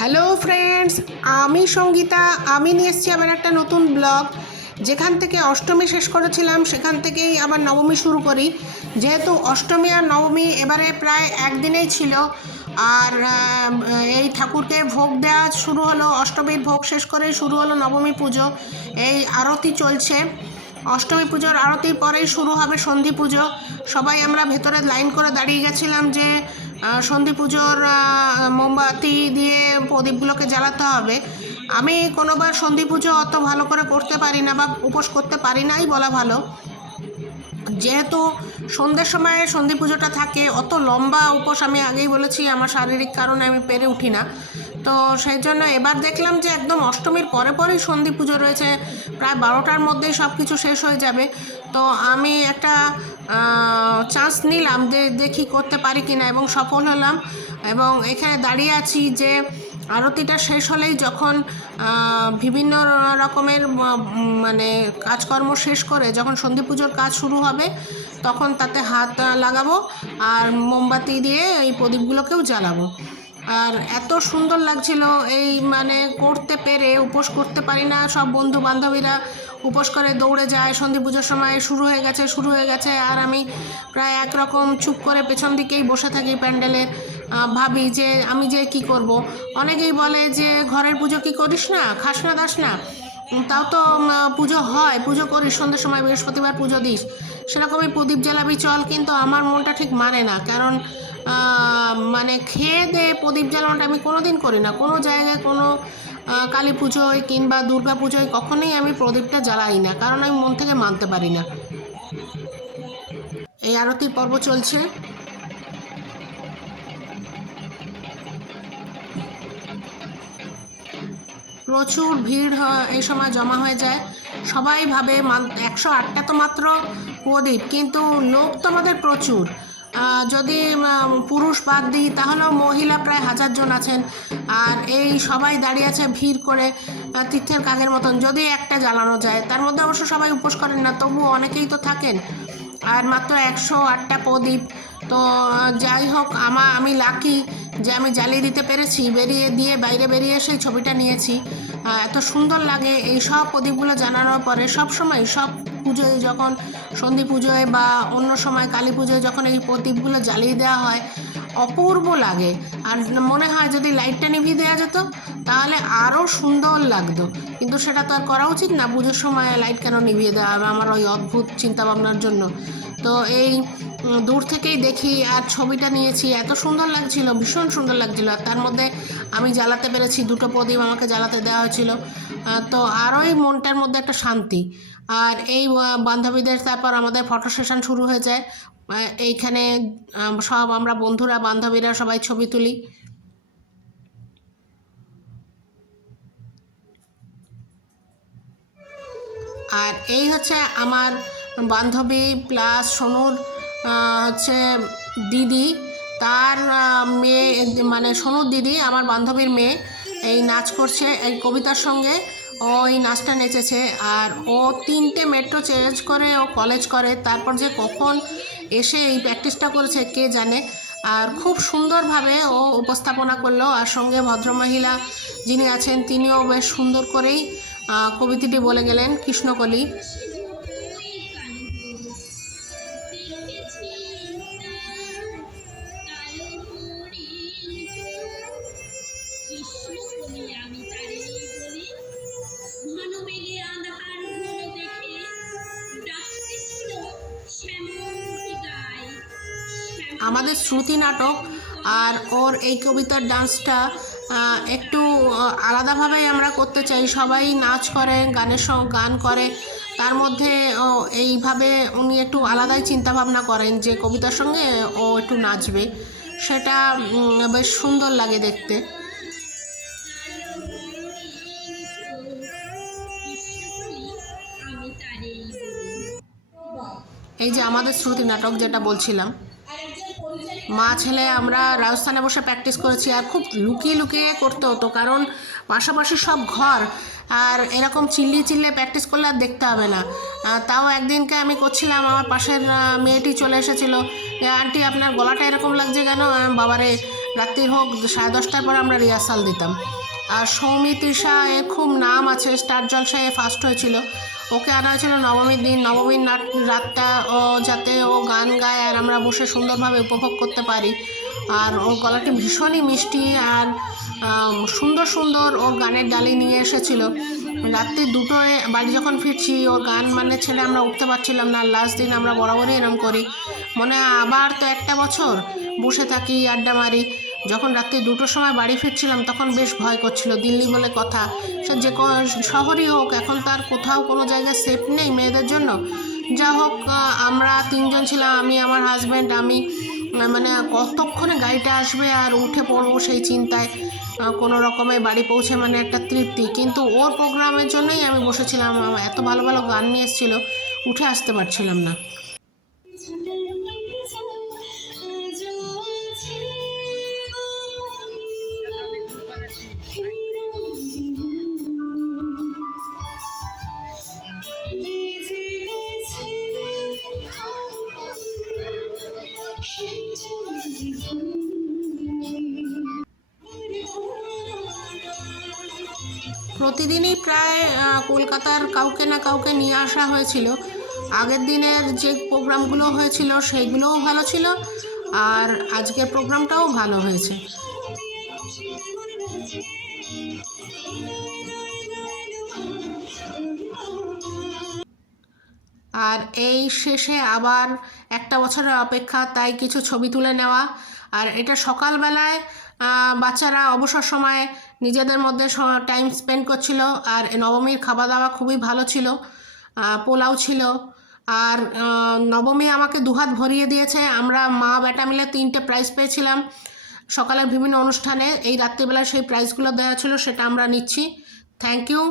Hello friends, আমি সঙ্গীতা। আমি নিয়ে এসেছি আবার একটা নতুন ব্লগ। যেখান থেকে অষ্টমী শেষ করেছিলাম সেখান থেকেই আবার নবমী শুরু করি। যেহেতু অষ্টমী আর নবমী এবারে প্রায় একদিনেই ছিল, আর এই ঠাকুরকে ভোগ দেওয়া শুরু হলো, অষ্টমীর ভোগ শেষ করেই শুরু হলো নবমী পুজো। এই আরতি চলছে। অষ্টমী পুজোর আরতির পরেই শুরু হবে সন্ধি পুজো। সবাই আমরা ভেতরে লাইন করে দাঁড়িয়ে গেছিলাম যে সন্ধি পুজোর মোমবাতি দিয়ে প্রদীপগুলোকে জ্বালাতে হবে। আমি কোনোবার সন্ধি পুজো অত ভালো করে করতে পারি না, বা উপোস করতে পারি নাই বলা ভালো। যেহেতু সন্ধ্যের সময় সন্ধি পুজোটা থাকে, অত লম্বা উপোস আমি আগেই বলেছি আমার শারীরিক কারণে আমি পেরে উঠি না। তো সেই জন্য এবার দেখলাম যে একদম অষ্টমীর পরে পরেই সন্ধি পুজো রয়েছে, প্রায় 12টার মধ্যেই সব কিছু শেষ হয়ে যাবে। তো আমি একটা চান্স নিলাম যে দেখি করতে পারি কিনা, এবং সফল হলাম। এবং এখানে দাঁড়িয়ে আছি যে আরতিটা শেষ হলেই যখন বিভিন্ন রকমের মানে কাজকর্ম শেষ করে যখন সন্ধি পুজোর কাজ শুরু হবে, তখন তাতে হাত লাগাবো আর মোমবাতি দিয়ে এই প্রদীপগুলোকেও জ্বালাবো। আর এত সুন্দর লাগছিল এই মানে করতে পেরে। উপোস করতে পারি না, সব বন্ধু বান্ধবীরা উপোস করে দৌড়ে যায় সন্ধি পুজোর সময় শুরু হয়ে গেছে, আর আমি প্রায় একরকম চুপ করে পেছন দিকেই বসে থাকি প্যান্ডেলে। ভাবি যে আমি যে কি করব। অনেকেই বলে যে ঘরের পুজো কি করিস না, খাস না দাস না? তাও তো পুজো হয়, পুজো করিস, সন্ধ্যের সময় বৃহস্পতিবার পুজো দিস, সেরকমই প্রদীপ জ্বালাবি চল। কিন্তু আমার মনটা ঠিক মানে না, কারণ মানে খেয়ে দিয়ে প্রদীপ জ্বালানোটা আমি কোনো দিন করি না। কোনো জায়গায় কোনো কালী পুজোয় কিংবা দুর্গা পুজোয় কখনোই আমি প্রদীপটা জ্বালাই না, কারণ আমি মন থেকে মানতে পারি না। এই আরতির পর্ব চলছে। প্রচুর ভিড় এই সময় জমা হয়ে যায়। সবাই ভাবে 108টা তো মাত্র প্রদীপ, কিন্তু লোক তো আমাদের প্রচুর। যদি পুরুষ বাদ দিই তাহলেও মহিলা প্রায় 1000 জন আছেন। আর এই সবাই দাঁড়িয়ে আছে ভিড় করে তীর্থের কাকের মতন। যদি একটা জ্বালানো যায়, তার মধ্যে অবশ্য সবাই উপোস করেন না, তবুও অনেকেই তো থাকেন। আর মাত্র 108টা প্রদীপ। তো যাই হোক, আমি লাকি যে আমি জ্বালিয়ে দিতে পেরেছি। বাইরে বেরিয়ে সেই ছবিটা নিয়েছি। এত সুন্দর লাগে এই সব প্রদীপগুলো জানানোর পরে। সব সময় সব পুজোয়, যখন সন্ধি পুজোয় বা অন্য সময় কালী পুজোয় যখন এই প্রদীপগুলো জ্বালিয়ে দেওয়া হয়, অপূর্ব লাগে। আর মনে হয় যদি লাইটটা নিভিয়ে দেওয়া যেত তাহলে আরও সুন্দর লাগতো, কিন্তু সেটা তো আর করা উচিত না। পুজোর সময় লাইট কেন নিভিয়ে দেওয়া হবে আমার ওই অদ্ভুত চিন্তাভাবনার জন্য। তো এই দূর থেকেই দেখি আর ছবিটা নিয়েছি। এত সুন্দর লাগছিল, ভীষণ সুন্দর লাগছিল। আর তার মধ্যে আমি জ্বালাতে পেরেছি, 2টো প্রদীপ আমাকে জ্বালাতে দেওয়া হয়েছিল। তো আরোই মনটার মধ্যে একটা শান্তি। আর এই বান্ধবীদের তারপর আমাদের ফটো সেশন শুরু হয়ে যায়। এইখানে সব আমরা বন্ধুরা বান্ধবীরা সবাই ছবি তুলি। আর এই হচ্ছে আমার বান্ধবী প্লাস সোনুর হচ্ছে দিদি, তার মেয়ে, মানে সোনুর দিদি আমার বান্ধবীর মেয়ে। এই নাচ করছে এই কবিতার সঙ্গে। ও এই নাচটা নেচেছে। আর ও 3টে মেট্রো চেঞ্জ করে ও কলেজ করে, তারপর যে কখন এসে এই প্র্যাকটিসটা করেছে কে জানে। আর খুব সুন্দরভাবে ও উপস্থাপনা করলো। আর সঙ্গে ভদ্রমহিলা যিনি আছেন তিনিও বেশ সুন্দর করেই কবিতাটি বলে গেলেন, কৃষ্ণকলি। আমাদের শ্রুতি নাটক, আর ওর এই কবিতার ডান্সটা একটু আলাদাভাবেই আমরা করতে চাই। সবাই নাচ করে, গানের সঙ্গে গান করে, তার মধ্যে এইভাবে উনি একটু আলাদাই চিন্তাভাবনা করেন যে কবিতার সঙ্গে ও একটু নাচবে। সেটা বেশ সুন্দর লাগে দেখতে। এই যে আমাদের শ্রুতি নাটক যেটা বলছিলাম, মা ছেলে আমরা রাজস্থানে বসে প্র্যাকটিস করেছি। আর খুব লুকিয়ে লুকিয়ে করতে হতো, কারণ পাশাপাশি সব ঘর, আর এরকম চিল্লিয়ে প্র্যাকটিস করলে আর দেখতে হবে না। তাও একদিনকে আমি করছিলাম, আমার পাশের মেয়েটি চলে এসেছিলো যে আন্টি আপনার গলাটা এরকম লাগছে কেন? বাবারে রাত্রির হোক 10:30টার পর আমরা রিহার্সাল দিতাম। আর সৌমি তৃষা এর খুব নাম আছে, স্টার জলসায় ফার্স্ট হয়েছিল। ওকে আনা হয়েছিল নবমীর দিন, নবমীর রাতটা ও যাতে ও গান গায় আর আমরা বসে সুন্দরভাবে উপভোগ করতে পারি। আর ওর গলাটি ভীষণই মিষ্টি আর সুন্দর সুন্দর ওর গানের ডালি নিয়ে এসেছিল। রাত্রি 2টোয় বাড়ি যখন ফিরছি ওর গান মানে ছেড়ে আমরা উঠতে পারছিলাম না। লাস্ট দিন আমরা বরাবরই এরম করি, মনে হয় আবার তো একটা বছর বসে থাকি, আড্ডা মারি। যখন রাত্রি 2টোর সময় বাড়ি ফিরছিলাম তখন বেশ ভয় করছিল, দিল্লি বলে কথা, সে যে শহরই হোক, এখন তার কোথাও কোনো জায়গায় সেফ নেই মেয়েদের জন্য। যা হোক, আমরা 3জন ছিলাম, আমি, আমার হাজব্যান্ড, আমি। মানে কতক্ষণে গাড়িটা আসবে আর উঠে পড়বো সেই চিন্তায় কোনো রকমে বাড়ি পৌঁছে মানে একটা তৃপ্তি। কিন্তু ওর প্রোগ্রামের জন্যই আমি বসেছিলাম, এত ভালো ভালো গান নিয়ে এসেছিলো, উঠে আসতে পারছিলাম না। প্রতিদিনই প্রায় কলকাতার কাউকে না কাউকে নিয়ে আসা হয়েছিল। আগের দিনের যে প্রোগ্রামগুলো হয়েছিল সেইগুলোও ভালো ছিল, আর আজকের প্রোগ্রামটাও ভালো হয়েছে। আর এই শেষে আবার একটা বছরের অপেক্ষা, তাই কিছু ছবি তুলে নেওয়া। আর এটা সকালবেলায় বাচ্চারা অবসর সময়ে নিজেদের মধ্যে টাইম স্পেন্ড করছিল। আর নবমীর খাওয়া দাওয়া খুবই ভালো ছিল, পোলাও ছিল। আর নবমী আমাকে দুহাত ভরিয়ে দিয়েছে। আমরা মা বেটা মিলে 3টে প্রাইজ পেয়েছিলাম সকালের বিভিন্ন অনুষ্ঠানে। এই রাত্রিবেলা সেই প্রাইজগুলো দেওয়া ছিল, সেটা আমরা নিচ্ছি। Thank you.